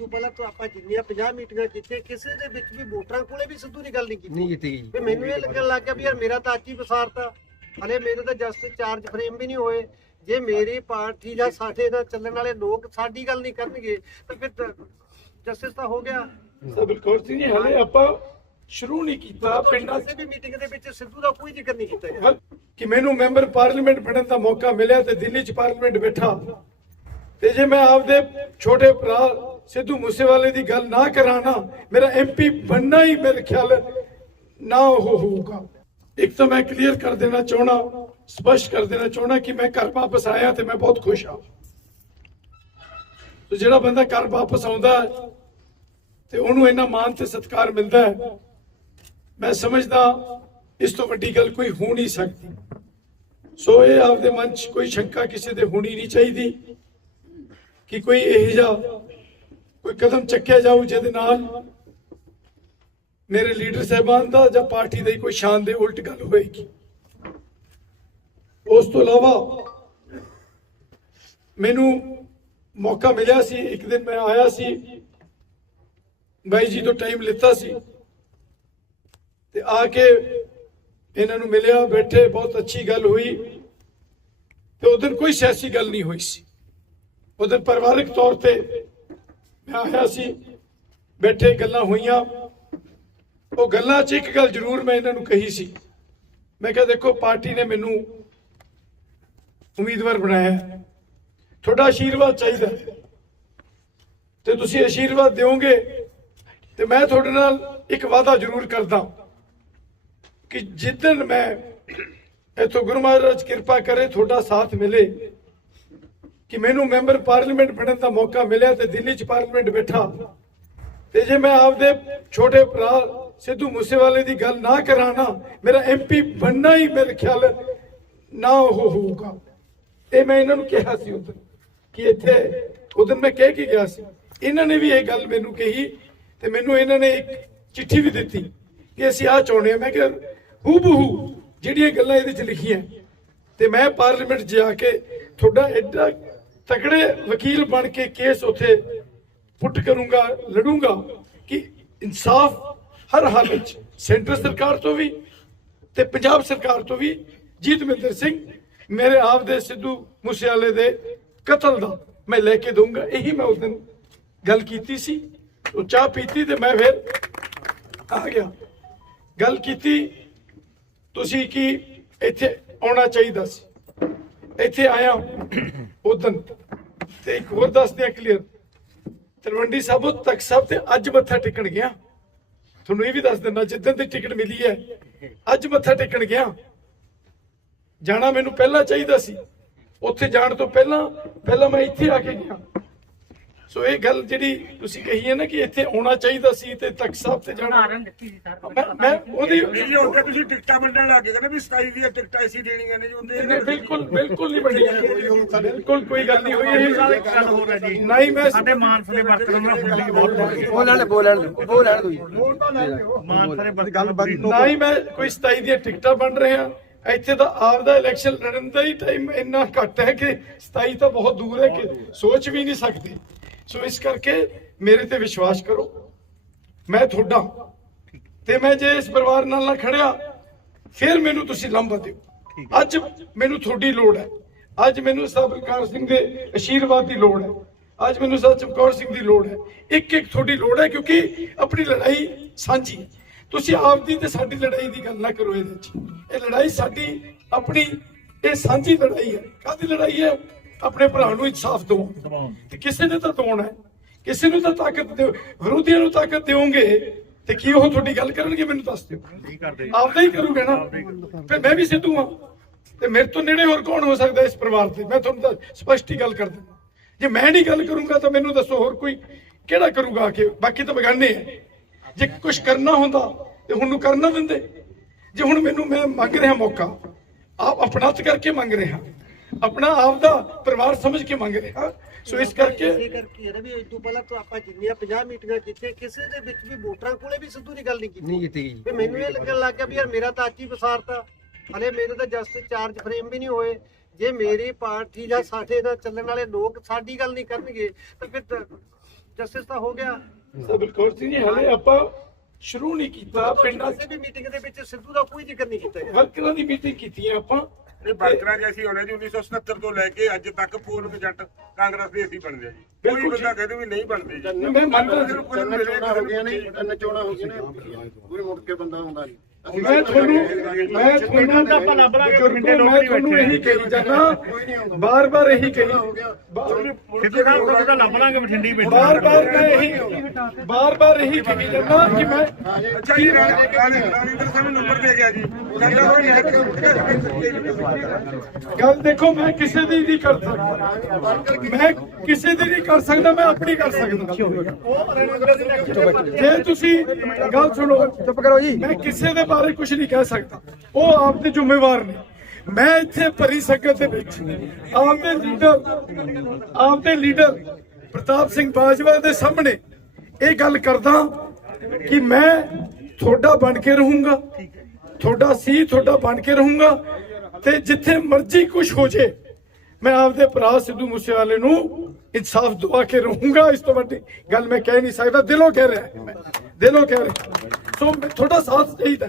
ਤੋਂ ਪਹਿਲਾਂ ਤਾਂ ਆਪਾਂ ਜਿੰਨੀਆਂ 50 ਮੀਟਿੰਗਾਂ ਕੀਤੀਆਂ ਕਿਸੇ ਦੇ ਵਿੱਚ ਵੀ ਵੋਟਰਾਂ ਕੋਲੇ ਵੀ ਸਿੱਧੂ ਦੀ ਗੱਲ ਨਹੀਂ ਕੀਤੀ। ਨਹੀਂ ਕੀਤੀ ਗਈ। ਵੀ ਮੈਨੂੰ ਇਹ ਲੱਗਣ ਲੱਗ ਗਿਆ ਵੀ ਯਾਰ ਮੇਰਾ ਤਾਂ ਅੱਜ ਹੀ ਵਿਸਾਰਤਾ। ਹਲੇ ਮੇਰੇ ਤਾਂ ਜਸਟ ਚਾਰਜ ਫਰੇਮ ਵੀ ਨਹੀਂ ਹੋਏ। ਜੇ ਮੇਰੀ ਪਾਰਟੀ ਜਾਂ ਸਾਡੇ ਨਾਲ ਚੱਲਣ ਵਾਲੇ ਲੋਕ ਸਾਡੀ ਗੱਲ ਨਹੀਂ ਕਰਨਗੇ ਤਾਂ ਫਿਰ ਜਸਟਿਸ ਤਾਂ ਹੋ ਗਿਆ। ਬਲਕੌਰ ਸਿੰਘ ਜੀ। ਹਲੇ ਆਪਾਂ ਸ਼ੁਰੂ ਨਹੀਂ ਕੀਤਾ ਪਿੰਡਾਂ ਕਿਸੇ ਵੀ ਮੀਟਿੰਗ ਦੇ ਵਿੱਚ ਸਿੱਧੂ ਦਾ ਕੋਈ ਜ਼ਿਕਰ ਨਹੀਂ ਕੀਤਾ ਗਿਆ ਕਿ ਮੈਨੂੰ ਮੈਂਬਰ ਪਾਰਲੀਮੈਂਟ ਬਣਨ ਦਾ ਮੌਕਾ ਮਿਲਿਆ ਤੇ ਦਿੱਲੀ 'ਚ ਪਾਰਲੀਮੈਂਟ ਬੈਠਾ। ਤੇ ਜੇ ਮੈਂ ਆਪਦੇ ਛੋਟੇ ਭਰਾ ਸਿੱਧੂ ਮੂਸੇਵਾਲੇ ਦੀ ਗੱਲ ਨਾ ਕਰਾਣਾ ਮੇਰਾ ਐਮਪੀ ਬਣਨਾ ਹੀ ਮੇਰੇ ਖਿਆਲ ਨਾ ਉਹ ਹੋਊਗਾ। ਇੱਕ ਤਾਂ ਮੈਂ ਕਲੀਅਰ ਕਰ ਦੇਣਾ ਚਾਹਣਾ ਸਪਸ਼ਟ ਕਰ ਦੇਣਾ ਚਾਹਣਾ ਕਿ ਮੈਂ ਘਰ ਵਾਪਸ ਆਇਆ ਤੇ ਮੈਂ ਬਹੁਤ ਖੁਸ਼ ਹਾਂ। ਤੇ ਜਿਹੜਾ ਬੰਦਾ ਘਰ ਵਾਪਸ ਆਉਂਦਾ ਤੇ ਉਹਨੂੰ ਇੰਨਾ ਮਾਣ ਤੇ ਸਤਿਕਾਰ ਮਿਲਦਾ ਹੈ, ਮੈਂ ਸਮਝਦਾ ਇਸ ਤੋਂ ਵੱਡੀ ਗੱਲ ਕੋਈ ਹੋ ਨਹੀਂ ਸਕਦੀ। ਸੋ ਇਹ ਆਪਦੇ ਮਨ 'ਚ ਕੋਈ ਸ਼ੰਕਾ ਕਿਸੇ ਦੇ ਹੋਣੀ ਨਹੀਂ ਚਾਹੀਦੀ ਕਿ ਕੋਈ ਇਹ ਜਿਹਾ ਕੋਈ ਕਦਮ ਚੱਕਿਆ ਜਾਊ ਜਿਹਦੇ ਨਾਲ ਮੇਰੇ ਲੀਡਰ ਸਾਹਿਬਾਨ ਦਾ ਜਾਂ ਪਾਰਟੀ ਦੀ ਕੋਈ ਸ਼ਾਨ ਦੇ ਉਲਟ ਗੱਲ ਹੋਏਗੀ ਉਸ ਤੋਂ ਇਲਾਵਾ ਮੈਨੂੰ ਮੌਕਾ ਮਿਲਿਆ ਸੀ, ਇੱਕ ਦਿਨ ਮੈਂ ਆਇਆ ਸੀ, ਬਾਈ ਜੀ ਤੋਂ ਟਾਈਮ ਲਿੱਤਾ ਸੀ ਤੇ ਆ ਕੇ ਇਹਨਾਂ ਨੂੰ ਮਿਲਿਆ, ਬੈਠੇ, ਬਹੁਤ ਅੱਛੀ ਗੱਲ ਹੋਈ ਤੇ ਉਦੋਂ ਕੋਈ ਸਿਆਸੀ ਗੱਲ ਨਹੀਂ ਹੋਈ ਸੀ। ਉਦੋਂ ਪਰਿਵਾਰਕ ਤੌਰ ਤੇ ਆਇਆ ਸੀ ਬੈਠੇ ਗੱਲਾਂ ਹੋਈਆਂ। ਉਹ ਗੱਲਾਂ 'ਚ ਇੱਕ ਗੱਲ ਜ਼ਰੂਰ ਮੈਂ ਇਹਨਾਂ ਨੂੰ ਕਹੀ ਸੀ। ਮੈਂ ਕਿਹਾ, ਦੇਖੋ, ਪਾਰਟੀ ਨੇ ਮੈਨੂੰ ਉਮੀਦਵਾਰ ਬਣਾਇਆ। ਤੁਹਾਡਾ ਆਸ਼ੀਰਵਾਦ ਚਾਹੀਦਾ ਤੇ ਤੁਸੀਂ ਆਸ਼ੀਰਵਾਦ ਦਿਓਗੇ, ਤੇ ਮੈਂ ਤੁਹਾਡੇ ਨਾਲ ਇੱਕ ਵਾਅਦਾ ਜ਼ਰੂਰ ਕਰਦਾ ਕਿ ਜਿੱਦਣ ਮੈਂ ਇਥੋਂ ਗੁਰੂ ਮਹਾਰਾਜ ਕਿਰਪਾ ਕਰੇ, ਤੁਹਾਡਾ ਸਾਥ ਮਿਲੇ। ਕਿ ਮੈਨੂੰ ਮੈਂਬਰ ਪਾਰਲੀਮੈਂਟ ਬਣਨ ਦਾ ਮੌਕਾ ਮਿਲਿਆ ਤੇ ਦਿੱਲੀ 'ਚ ਪਾਰਲੀਮੈਂਟ ਬੈਠਾ। ਤੇ ਜੇ ਮੈਂ ਆਪਦੇ ਛੋਟੇ ਭਰਾ ਸਿੱਧੂ ਮੂਸੇਵਾਲੇ ਦੀ ਗੱਲ ਨਾ ਕਰਾਣਾ ਮੇਰਾ ਐਮਪੀ ਬਣਨਾ ਹੀ ਮੇਰੇ ਖਿਆਲ ਨਾ ਉਹ ਹੋਊਗਾ। ਇਹ ਮੈਂ ਇਹਨਾਂ ਨੂੰ ਕਿਹਾ ਸੀ ਉਦੋਂ ਕਿ ਇੱਥੇ, ਉਦੋਂ ਮੈਂ ਕਹਿ ਕੇ ਗਿਆ ਸੀ। ਇਹਨਾਂ ਨੇ ਵੀ ਇਹ ਗੱਲ ਮੈਨੂੰ ਕਹੀ ਤੇ ਮੈਨੂੰ ਇਹਨਾਂ ਨੇ ਇੱਕ ਚਿੱਠੀ ਵੀ ਦਿੱਤੀ ਕਿ ਅਸੀਂ ਆਹ ਚਾਹੁੰਦੇ ਹਾਂ। ਮੈਂ ਕਿਹਾ ਹੂ ਬਹੂ ਜਿਹੜੀਆਂ ਗੱਲਾਂ ਇਹਦੇ 'ਚ ਲਿਖੀਆਂ, ਤੇ ਮੈਂ ਪਾਰਲੀਮੈਂਟ ਜਾ ਕੇ ਤੁਹਾਡਾ ਐਡਾ ਤਕੜੇ ਵਕੀਲ ਬਣ ਕੇ ਕੇਸ ਉੱਥੇ ਪੁੱਟ ਕਰੂੰਗਾ, ਲੜੂੰਗਾ ਕਿ ਇਨਸਾਫ ਹਰ ਹਾਲਤ 'ਚ ਸੈਂਟਰ ਸਰਕਾਰ ਤੋਂ ਵੀ ਤੇ ਪੰਜਾਬ ਸਰਕਾਰ ਤੋਂ ਵੀ ਜੀਤਮਿੰਦਰ ਸਿੰਘ ਮੇਰੇ ਆਪ ਦੇ ਸਿੱਧੂ ਮੂਸੇਵਾਲੇ ਦੇ ਕਤਲ ਦਾ ਮੈਂ ਲੈ ਕੇ ਦਊਂਗਾ। ਇਹੀ ਮੈਂ ਉਸ ਦਿਨ ਗੱਲ ਕੀਤੀ ਸੀ। ਉਹ ਚਾਹ ਪੀਤੀ ਤੇ ਮੈਂ ਫਿਰ ਆ ਗਿਆ। ਗੱਲ ਕੀਤੀ, ਤੁਸੀਂ ਕੀ ਇੱਥੇ ਆਉਣਾ ਚਾਹੀਦਾ ਸੀ? ਇੱਥੇ ਆਇਆ ਉਦੋਂ ਤੇ ਇੱਕ ਹੋਰ ਦੱਸ ਦਿਆਂ ਕਲੀਅਰ ਤਲਵੰਡੀ ਸਾਬੋ ਤੱਕ ਸਾਹਿਬ ਤੇ ਅੱਜ ਮੱਥਾ ਟੇਕਣ ਗਿਆ। ਤੁਹਾਨੂੰ ਇਹ ਵੀ ਦੱਸ ਦਿੰਦਾ ਜਿੱਦਣ ਦੀ ਟਿਕਟ ਮਿਲੀ ਹੈ, ਅੱਜ ਮੱਥਾ ਟੇਕਣ ਗਿਆ। ਜਾਣਾ ਮੈਨੂੰ ਪਹਿਲਾਂ ਚਾਹੀਦਾ ਸੀ। ਉੱਥੇ ਜਾਣ ਤੋਂ ਪਹਿਲਾਂ ਪਹਿਲਾਂ ਮੈਂ ਇੱਥੇ ਆ ਕੇ ਗਿਆ। ਸੋ ਇਹ ਗੱਲ ਜਿਹੜੀ ਤੁਸੀਂ ਕਹੀ ਹੈ ਨਾ ਕਿ ਇੱਥੇ ਆਉਣਾ ਚਾਹੀਦਾ ਸੀ ਤੇ ਤਖਤ ਸਾਹਿਬ ਤੇ ਜਾਣਾ। ਮੈਂ ਮੈਂ ਉਹਦੀ ਜੀ ਤੁਸੀਂ ਟਿਕਟਾਂ ਵੰਡਣ ਲੱਗ ਗਏ ਕਹਿੰਦੇ ਵੀ 27 ਦੀਆਂ ਟਿਕਟਾਂ ਅਸੀਂ ਦੇਣੀਆਂ ਨੇ ਜੀ ਉਹਦੇ ਨਹੀਂ, ਬਿਲਕੁਲ ਬਿਲਕੁਲ ਨਹੀਂ ਬਣੀ। ਬਿਲਕੁਲ ਕੋਈ ਗੱਲ ਨਹੀਂ ਹੋਈ। ਇਹ ਗੱਲ ਹੋ ਰਿਹਾ ਜੀ ਨਹੀਂ ਮੈਂ ਸਾਡੇ ਮਾਨਸ ਦੇ ਵਰਕਰਾਂ ਨਾਲ ਹੁੰਦੀ ਬਹੁਤ ਹੈ। ਬੋਲਣ ਬੋਲਣ ਬੋਲਣ ਦੋ ਮਾਨਸ ਦੇ ਵਰਕਰਾਂ ਗੱਲ ਬੰਦ ਨਾ ਹੀ। ਮੈਂ ਕੋਈ 27 ਦੀਆਂ ਟਿਕਟਾਂ ਬਣ ਰਿਹਾ। ਇੱਥੇ ਤਾਂ ਆਪਦਾ ਇਲੈਕਸ਼ਨ ਲੜਨ ਦਾ ਹੀ ਟਾਈਮ ਇੰਨਾ ਘੱਟ ਹੈ ਕਿ 27 ਤਾਂ ਬਹੁਤ ਦੂਰ ਹੈ ਕਿ ਸੋਚ ਵੀ ਨਹੀਂ ਸਕਦੇ। ਸੋ ਇਸ ਕਰਕੇ ਮੇਰੇ ਤੇ ਵਿਸ਼ਵਾਸ ਕਰੋ। ਮੈਂ ਤੁਹਾਡਾ ਤੇ ਮੈਂ ਜੇ ਇਸ ਪਰਿਵਾਰ ਨਾਲ ਨਾ ਖੜਿਆ ਫਿਰ ਮੈਨੂੰ ਤੁਸੀਂ ਲੰਬਾ ਦਿਓ। ਅੱਜ ਮੈਨੂੰ ਤੁਹਾਡੀ ਲੋੜ ਹੈ। ਅੱਜ ਮੈਨੂੰ ਸਰਬਕਾਰ ਸਿੰਘ ਦੇ ਅਸ਼ੀਰਵਾਦ ਦੀ ਲੋੜ ਹੈ। ਅੱਜ ਮੈਨੂੰ ਸਤਿਕਾਰ ਸਿੰਘ ਦੀ ਲੋੜ ਹੈ। ਇੱਕ ਇੱਕ ਤੁਹਾਡੀ ਲੋੜ ਹੈ ਕਿਉਂਕਿ ਆਪਣੀ ਲੜਾਈ ਸਾਂਝੀ ਹੈ। ਤੁਸੀਂ ਆਪਦੀ ਤੇ ਸਾਡੀ ਲੜਾਈ ਦੀ ਗੱਲ ਨਾ ਕਰੋ ਇਹਦੇ ਵਿੱਚ। ਇਹ ਲੜਾਈ ਸਾਡੀ ਆਪਣੀ ਇਹ ਸਾਂਝੀ ਲੜਾਈ ਹੈ। ਕਾਹਦੀ ਲੜਾਈ ਹੈ? ਆਪਣੇ ਭਰਾ ਨੂੰ ਇਨਸਾਫ ਦਿਵਾਉਣ ਤੇ ਕਿਸੇ ਨੇ ਤਾਂ ਦਿਵਾਉਣਾ ਹੈ। ਕਿਸੇ ਨੂੰ ਤਾਂ ਤਾਕਤ ਦਿਓ। ਵਿਰੋਧੀਆਂ ਨੂੰ ਤਾਕਤ ਦਿਓਗੇ ਤੇ ਕੀ ਉਹ ਤੁਹਾਡੀ ਗੱਲ ਕਰਨਗੇ ਮੈਨੂੰ ਦੱਸ ਦਿਓ। ਆਪਦਾ ਹੀ ਕਰੂਗੇ ਨਾ। ਫਿਰ ਮੈਂ ਵੀ ਸਿੱਧੂ ਹਾਂ। ਤੇ ਮੇਰੇ ਤੋਂ ਨੇੜੇ ਹੋਰ ਕੌਣ ਹੋ ਸਕਦਾ ਇਸ ਪਰਿਵਾਰ ਦੇ? ਮੈਂ ਤੁਹਾਨੂੰ ਤਾਂ ਸਪਸ਼ਟ ਹੀ ਗੱਲ ਕਰ ਦਿੰਦਾ। ਜੇ ਮੈਂ ਨਹੀਂ ਗੱਲ ਕਰੂੰਗਾ ਤਾਂ ਮੈਨੂੰ ਦੱਸੋ ਹੋਰ ਕੋਈ ਕਿਹੜਾ ਕਰੂਗਾ ਆ ਕੇ? ਬਾਕੀ ਤਾਂ ਬਗਾਨੇ ਹੈ ਜੇ ਕੁਝ ਕਰਨਾ ਹੁੰਦਾ ਤੇ ਹੁਣ ਨੂੰ ਕਰਨਾ ਦਿੰਦੇ। ਜੇ ਹੁਣ ਮੈਨੂੰ ਮੈਂ ਮੰਗ ਰਿਹਾ ਮੌਕਾ ਆਪ ਅਪਣਤ ਕਰਕੇ ਮੰਗ ਰਿਹਾ। ਆਪਣਾ ਆਪ ਦਾ ਪਰਿਵਾਰ ਸਮਝ ਕੇ ਮੰਗ ਰਿਹਾ। ਸੋ ਇਸ ਕਰਕੇ ਇਹ ਕਰਕੇ ਹੈ ਨਾ ਵੀ ਇਸ ਤੋਂ ਪਹਿਲਾਂ ਤਾਂ ਆਪਾਂ ਜਿੰਨੀਆਂ 50 ਮੀਟਿੰਗਾਂ ਕੀਤੀਆਂ ਕਿਸੇ ਦੇ ਵਿੱਚ ਵੀ ਵੋਟਰਾਂ ਕੋਲੇ ਵੀ ਸਿੱਧੂ ਦੀ ਗੱਲ ਨਹੀਂ ਕੀਤੀ। ਨਹੀਂ ਕੀਤੀ ਵੀ ਮੈਨੂੰ ਇਹ ਲੱਗਣ ਲੱਗ ਗਿਆ ਵੀ ਯਾਰ ਮੇਰਾ ਤਾਂ ਅੱਜ ਹੀ ਵਿਸਾਰਤਾ ਹਲੇ ਮੇਰੇ ਤਾਂ ਜਸਟ ਚਾਰਜ ਫਰੇਮ ਵੀ ਨਹੀਂ ਹੋਏ। ਜੇ ਮੇਰੀ ਪਾਰਟੀ ਜਾਂ ਸਾਡੇ ਨਾਲ ਚੱਲਣ ਵਾਲੇ ਲੋਕ ਸਾਡੀ ਗੱਲ ਨਹੀਂ ਕਰਨਗੇ ਤਾਂ ਫਿਰ ਜਸਟਿਸ ਤਾਂ ਹੋ ਗਿਆ। ਬਲਕੌਰ ਸਿੰਘ ਜੀ ਹਲੇ ਆਪਾਂ ਸ਼ੁਰੂ ਨਹੀਂ ਕੀਤਾ। ਪਿੰਡਾਂ ਕਿਸੇ ਵੀ ਮੀਟਿੰਗ ਦੇ ਵਿੱਚ ਸਿੱਧੂ ਦਾ ਕੋਈ ਜ਼ਿਕਰ ਨਹੀਂ ਕੀਤਾ ਵਰਕਰਾਂ ਦੀ ਮੀਟਿੰਗ ਕੀਤੀ ਹੈ ਆਪਾਂ। ਇਹ ਵਰਕਰਾਂ ਜੀ ਅਸੀਂ ਹੋਣੇ ਜੀ 1977 ਤੋਂ ਲੈ ਕੇ ਅੱਜ ਤੱਕ ਪੂਰਨ ਜੱਟ ਕਾਂਗਰਸ ਦੇ ਅਸੀਂ ਬਣਦੇ ਆ ਜੀ। ਕੋਈ ਬੰਦਾ ਕਹਿੰਦੇ ਵੀ ਨਹੀਂ ਬਣਦੇ ਜੀ। ਮੈਂ ਮੰਨਦਾ ਤਿੰਨ ਚੋਣਾਂ ਹੋ ਗਈਆਂ ਨੇ ਤਿੰਨ ਚੋਣਾਂ ਹੋ ਗਈਆਂ ਨੇ ਕੋਈ ਮੁੜ ਕੇ ਬੰਦਾ ਆਉਂਦਾ ਨਹੀਂ। ਮੈਂ ਤੁਹਾਨੂੰ ਮੈਂ ਤੁਹਾਨੂੰ ਤਾਂ ਆਪਾਂ ਲੱਭ ਲਾਂਗੇ ਬਠਿੰਡੇ ਲੋਕ ਨਹੀਂ ਤੁਹਾਨੂੰ ਇਹੀ ਕਹੀ ਜਾਣਾ ਬਾਰ-ਬਾਰ ਇਹੀ ਕਹੀ ਸਿੱਧੂ ਸਾਹਿਬ ਤੁਹਾਨੂੰ ਤਾਂ ਲੱਭ ਲਾਂਗੇ ਬਠਿੰਡੀ ਵਿੱਚ ਬਾਰ-ਬਾਰ ਮੈਂ ਇਹੀ ਬਾਰ-ਬਾਰ ਇਹੀ ਕਹੀ ਜਾਣਾ ਕਿ ਮੈਂ ਅੱਛਾ ਜੀ ਰਾਣੀ ਸਾਹਿਬ ਨੰਬਰ ਦੇ ਗਿਆ ਜੀ। ਗੱਲ ਦੇਖੋ ਮੈਂ ਕਿਸੇ ਦੀ ਨਹੀਂ ਕਰ ਸਕਦਾ। ਮੈਂ ਕਿਸੇ ਦੀ ਨਹੀਂ ਕਰ ਸਕਦਾ ਮੈਂ ਆਪਣੀ ਕਰ ਸਕਦਾ। ਜੇ ਤੁਸੀਂ ਗੱਲ ਸੁਣੋ ਚੁੱਪ ਕਰੋ ਜੀ। ਮੈਂ ਕਿਸੇ ਦੇ ਬਾਰੇ ਕੁਝ ਨਹੀਂ ਕਹਿ ਸਕਦਾ। ਉਹ ਆਪ ਦੇ ਜ਼ਿੰਮੇਵਾਰ ਨੇ। ਮੈਂ ਇੱਥੇ ਭਰੀ ਸੰਗਤ ਦੇ ਵਿੱਚ। ਆਪ ਦੇ ਲੀਡਰ ਆਪ ਦੇ ਲੀਡਰ ਪ੍ਰਤਾਪ ਸਿੰਘ ਬਾਜਵਾ ਦੇ ਸਾਹਮਣੇ ਇਹ ਗੱਲ ਕਰਦਾ ਕਿ ਮੈਂ ਤੁਹਾਡਾ ਬਣ ਕੇ ਰਹੂੰਗਾ। ਤੁਹਾਡਾ ਸੀ ਤੁਹਾਡਾ ਬਣ ਕੇ ਰਹੂੰਗਾ ਤੇ ਜਿੱਥੇ ਮਰਜ਼ੀ ਕੁਝ ਹੋ ਜੇ ਮੈਂ ਆਪਦੇ ਭਰਾ ਸਿੱਧੂ ਮੂਸੇਵਾਲੇ ਨੂੰ ਇਨਸਾਫ ਦਵਾ ਕੇ ਰਹੂੰਗਾ ਇਸ ਤੋਂ ਵੱਡੀ ਗੱਲ ਮੈਂ ਕਹਿ ਨਹੀਂ ਸਕਦਾ ਦਿਲੋਂ ਕਹਿ ਰਿਹਾ ਮੈਂ ਦਿਲੋਂ ਕਹਿ ਰਿਹਾ। ਸੋ ਤੁਹਾਡਾ ਸਾਥ ਚਾਹੀਦਾ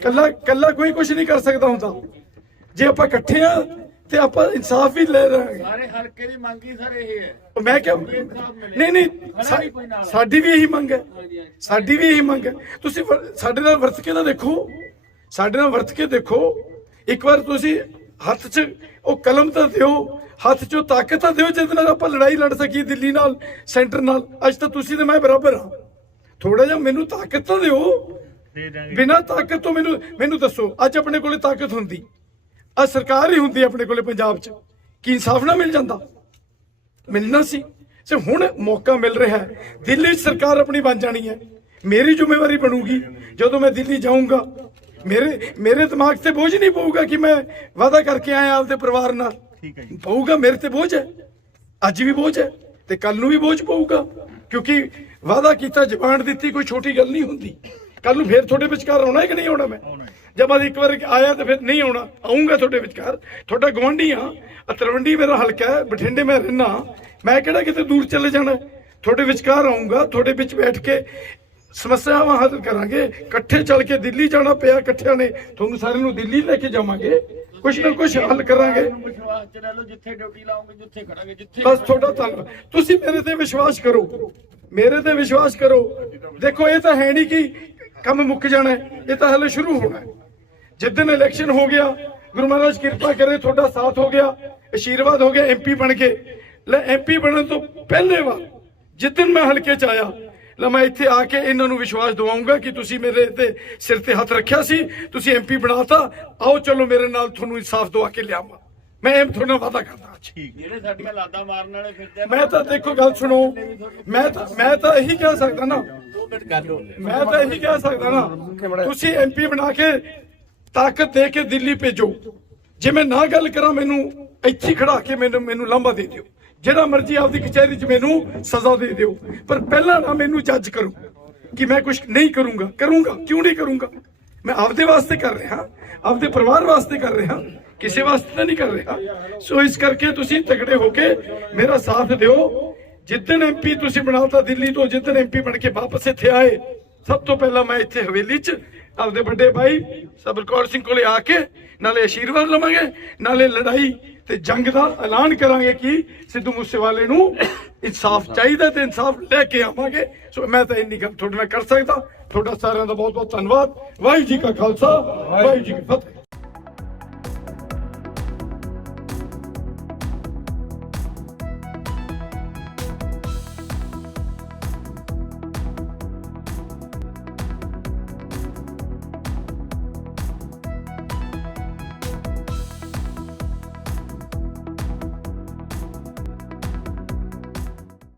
ਕੱਲਾ ਕੱਲਾ ਕੋਈ ਕੁਝ ਨਹੀਂ ਕਰ ਸਕਦਾ ਹੁੰਦਾ। ਜੇ ਆਪਾਂ ਇਕੱਠੇ ਆ ਤੇ ਆਪਾਂ ਇਨਸਾਫ ਵੀ ਲੈ ਰਹੇ ਸਾਰੇ ਹਲਕੇ ਦੀ ਮੰਗੀ ਸਰ ਇਹ ਹੈ। ਮੈਂ ਕਿਹਾ ਨਹੀਂ ਨਹੀਂ ਸਾਡੀ ਵੀ ਇਹੀ ਮੰਗ ਹੈ। ਸਾਡੀ ਵੀ ਇਹੀ ਮੰਗ ਹੈ। ਤੁਸੀਂ ਸਾਡੇ ਨਾਲ ਵਰਤ ਕੇ ਤਾਂ ਦੇਖੋ। ਸਾਡੇ ਨਾਲ ਵਰਤ ਕੇ ਦੇਖੋ। ਇੱਕ ਵਾਰ ਤੁਸੀਂ ਹੱਥ 'ਚ ਉਹ ਕਲਮ ਤਾਂ ਦਿਓ ਹੱਥ 'ਚੋਂ ਤਾਕਤ ਤਾਂ ਦਿਓ ਜਿਹਦੇ ਨਾਲ ਆਪਾਂ ਲੜਾਈ ਲੜ ਸਕੀਏ ਦਿੱਲੀ ਨਾਲ ਸੈਂਟਰ ਨਾਲ। ਅੱਜ ਤਾਂ ਤੁਸੀਂ ਤੇ ਮੈਂ ਬਰਾਬਰ ਹਾਂ। ਥੋੜਾ ਜਿਹਾ ਮੈਨੂੰ ਤਾਕਤ ਤਾਂ ਦਿਓ। ਬਿਨਾਂ ਤਾਕਤ ਤੋਂ ਮੈਨੂੰ ਮੈਨੂੰ ਦੱਸੋ ਅੱਜ ਆਪਣੇ ਕੋਲੇ ਤਾਕਤ ਹੁੰਦੀ। ਆ ਸਰਕਾਰ ਹੀ ਹੁੰਦੀ ਆਪਣੇ ਕੋਲੇ ਪੰਜਾਬ 'ਚ। ਕੀ ਇਨਸਾਫ ਨਾ ਮਿਲ ਜਾਂਦਾ? ਮਿਲਣਾ ਸੀ। ਸੇ ਹੁਣ ਮੌਕਾ ਮਿਲ ਰਿਹਾ ਹੈ। ਦਿੱਲੀ ਸਰਕਾਰ ਆਪਣੀ ਬਣ ਜਾਣੀ ਹੈ। ਮੇਰੀ ਜ਼ਿੰਮੇਵਾਰੀ ਬਣੂਗੀ। ਜਦੋਂ ਮੈਂ ਦਿੱਲੀ ਜਾਊਂਗਾ ਮੇਰੇ ਮੇਰੇ ਦਿਮਾਗ ਤੇ ਬੋਝ ਨਹੀਂ ਪਊਗਾ ਕਿ ਮੈਂ ਵਾਅਦਾ ਕਰਕੇ ਆਇਆ ਆਪਦੇ ਪਰਿਵਾਰ ਨਾਲ। ਠੀਕ ਹੈ ਜੀ। ਪਊਗਾ ਮੇਰੇ ਤੇ ਬੋਝ ਹੈ। ਅੱਜ ਵੀ ਬੋਝ ਹੈ ਤੇ ਕੱਲ ਨੂੰ ਵੀ ਬੋਝ ਪਊਗਾ। ਕਿਉਂਕਿ ਵਾਅਦਾ ਕੀਤਾ ਜ਼ਬਾਨ ਦਿੱਤੀ ਕੋਈ ਛੋਟੀ ਗੱਲ ਨਹੀਂ ਹੁੰਦੀ। ਕੱਲ ਨੂੰ ਫੇਰ ਤੁਹਾਡੇ ਵਿਚਕਾਰ ਆਉਣਾ ਹੈ ਕਿ ਨਹੀਂ ਆਉਣਾ ਮੈਂ? ਜਦ ਬਾਅਦ ਇੱਕ ਵਾਰ ਆਇਆ ਤੇ ਫਿਰ ਨਹੀਂ ਆਉਣਾ। ਆਉਂਗਾ ਤੁਹਾਡੇ ਵਿਚਕਾਰ। ਤੁਹਾਡਾ ਗਵਾਂਢੀ ਆ ਆਹ ਤਲਵੰਡੀ ਮੇਰਾ ਹਲਕਾ ਹੈ ਬਠਿੰਡੇ ਮੈਂ ਰਹਿਣਾ ਮੈਂ ਕਿਹੜਾ ਕਿਤੇ ਦੂਰ ਚਲੇ ਜਾਣਾ? ਤੁਹਾਡੇ ਵਿਚਕਾਰ ਆਉਂਗਾ ਤੁਹਾਡੇ ਵਿੱਚ ਬੈਠ ਕੇ ਸਮੱਸਿਆਵਾਂ ਹੱਲ ਕਰਾਂਗੇ। ਇਕੱਠੇ ਚੱਲ ਕੇ ਦਿੱਲੀ ਜਾਣਾ ਪਿਆ ਇਕੱਠਿਆਂ ਨੇ। ਤੁਹਾਨੂੰ ਸਾਰਿਆਂ ਨੂੰ ਦਿੱਲੀ ਲੈ ਕੇ ਜਾਵਾਂਗੇ। ਕੁਛ ਨਾ ਕੁਛ ਹੱਲ ਕਰਾਂਗੇ। ਵਿਸ਼ਵਾਸ ਚ ਲੈ ਲਓ ਜਿੱਥੇ ਡਿਊਟੀ ਲਾਉਂਗੇ ਜਿੱਥੇ ਖੜਾਂਗੇ ਜਿੱਥੇ ਬਸ ਤੁਹਾਡਾ ਧੰਨਵਾਦ। ਤੁਸੀਂ ਮੇਰੇ ਤੇ ਵਿਸ਼ਵਾਸ ਕਰੋ। ਮੇਰੇ ਤੇ ਵਿਸ਼ਵਾਸ ਕਰੋ। ਦੇਖੋ, ਇਹ ਤਾਂ ਹੈ ਨਹੀਂ ਕਿ ਕੰਮ ਮੁੱਕ ਜਾਣਾ ਇਹ ਤਾਂ ਹਲੇ ਸ਼ੁਰੂ ਹੋਣਾ ਹੈ। ਜਿੱਦਨ ਇਲੈਕਸ਼ਨ ਹੋ ਗਿਆ, ਗੁਰੂ ਮਹਾਰਾਜ ਕਿਰਪਾ ਕਰੇ, ਤੁਹਾਡਾ ਸਾਥ ਹੋ ਗਿਆ ਆਸ਼ੀਰਵਾਦ ਹੋ ਗਿਆ ਐਮਪੀ ਬਣ ਕੇ। ਲੈ ਐਮਪੀ ਬਣਨ ਤੋਂ ਪਹਿਲੇ ਵਾਰ ਜਿੱਦਨ ਮੈਂ ਹਲਕੇ ਚ ਆਇਆ ਲੈ ਮੈਂ ਇੱਥੇ ਆ ਕੇ ਇਹਨਾਂ ਨੂੰ ਵਿਸ਼ਵਾਸ ਦਿਵਾਉਂਗਾ ਕਿ ਤੁਸੀਂ ਮੇਰੇ ਤੇ ਸਿਰ ਤੇ ਹੱਥ ਰੱਖਿਆ ਸੀ ਤੁਸੀਂ ਐਮਪੀ ਬਣਾਤਾ। ਆਓ ਚਲੋ ਮੇਰੇ ਨਾਲ ਤੁਹਾਨੂੰ ਇਨਸਾਫ ਦਵਾ ਕੇ ਲਿਆਵਾਂ। ਮੈਂ ਇਹ ਤੁਹਾਡਾ ਵਾਅਦਾ ਕਰਦਾ ਅੱਜ ਜਿਹੜੇ ਸਾਡੀਆਂ ਲਾਦਾ ਮਾਰਨ ਵਾਲੇ ਫਿਰਦੇ ਮੈਂ ਤਾਂ ਦੇਖੋ ਗੱਲ ਸੁਣੋ। ਮੈਂ ਤਾਂ ਮੈਂ ਤਾਂ ਇਹੀ ਕਹਿ ਸਕਦਾ ਨਾ। ਮੈਂ ਤਾਂ ਇਹੀ ਕਹਿ ਸਕਦਾ ਨਾ ਤੁਸੀਂ ਐਮਪੀ ਬਣਾ ਕੇ ਤਾਕਤ ਦੇ ਕੇ ਦਿੱਲੀ ਭੇਜੋ। ਜੇ ਮੈਂ ਨਾ ਗੱਲ ਕਰਾਂ ਮੈਨੂੰ ਇੱਥੇ ਖੜਾ ਕੇ ਮੈਨੂੰ ਮੈਨੂੰ ਲਾਂਭਾ ਦੇ ਦਿਓ। ਜਿਹੜਾ ਮਰਜ਼ੀ ਆਪਦੀ ਕਚਹਿਰੀ 'ਚ ਮੈਨੂੰ ਸਜ਼ਾ ਦੇ ਦਿਓ। ਪਰ ਪਹਿਲਾਂ ਨਾ ਮੈਨੂੰ ਜੱਜ ਕਰੋ ਕਿ ਮੈਂ ਕੁਝ ਨਹੀਂ ਕਰੂੰਗਾ। ਕਰੂੰਗਾ? ਕਿਉਂ ਨਹੀਂ ਕਰੂੰਗਾ? ਮੈਂ ਆਪਦੇ ਵਾਸਤੇ ਕਰ ਰਿਹਾ, ਆਪਦੇ ਪਰਿਵਾਰ ਵਾਸਤੇ ਕਰ ਰਿਹਾ, ਕਿਸੇ ਵਾਸਤੇ ਤਾਂ ਨਹੀਂ ਕਰ ਰਿਹਾ। ਸੋ ਇਸ ਕਰਕੇ ਤੁਸੀਂ ਤਗੜੇ ਹੋ ਕੇ ਮੇਰਾ ਸਾਥ ਦਿਓ। ਜਿੱਦਣ ਐਮਪੀ ਤੁਸੀਂ ਬਣਾਤਾ ਦਿੱਲੀ ਤੋਂ, ਜਿੱਦਣ ਐਮਪੀ ਬਣ ਕੇ ਵਾਪਸ ਇੱਥੇ ਆਏ, ਸਭ ਤੋਂ ਪਹਿਲਾਂ ਮੈਂ ਇੱਥੇ ਹਵੇਲੀ 'ਚ ਆਪਦੇ ਵੱਡੇ ਭਾਈ ਸਬਰਕੌਰ ਸਿੰਘ ਕੋਲੇ ਆ ਕੇ, ਨਾਲੇ ਆਸ਼ੀਰਵਾਦ ਲਵਾਂਗੇ, ਨਾਲੇ ਲੜਾਈ ਤੇ ਜੰਗ ਦਾ ਐਲਾਨ ਕਰਾਂਗੇ ਕਿ ਸਿੱਧੂ ਮੂਸੇਵਾਲੇ ਨੂੰ ਇਨਸਾਫ ਚਾਹੀਦਾ ਤੇ ਇਨਸਾਫ ਲੈ ਕੇ ਆਵਾਂਗੇ। ਸੋ ਮੈਂ ਤਾਂ ਇੰਨੀ ਗੱਲ ਤੁਹਾਡੇ ਨਾਲ ਕਰ ਸਕਦਾ। ਤੁਹਾਡਾ ਸਾਰਿਆਂ ਦਾ ਬਹੁਤ ਬਹੁਤ ਧੰਨਵਾਦ। ਵਾਹਿਗੁਰੂ ਜੀ ਕਾ ਖਾਲਸਾ, ਵਾਹਿਗੁਰੂ ਜੀ ਕੀ ਫਤਿਹ।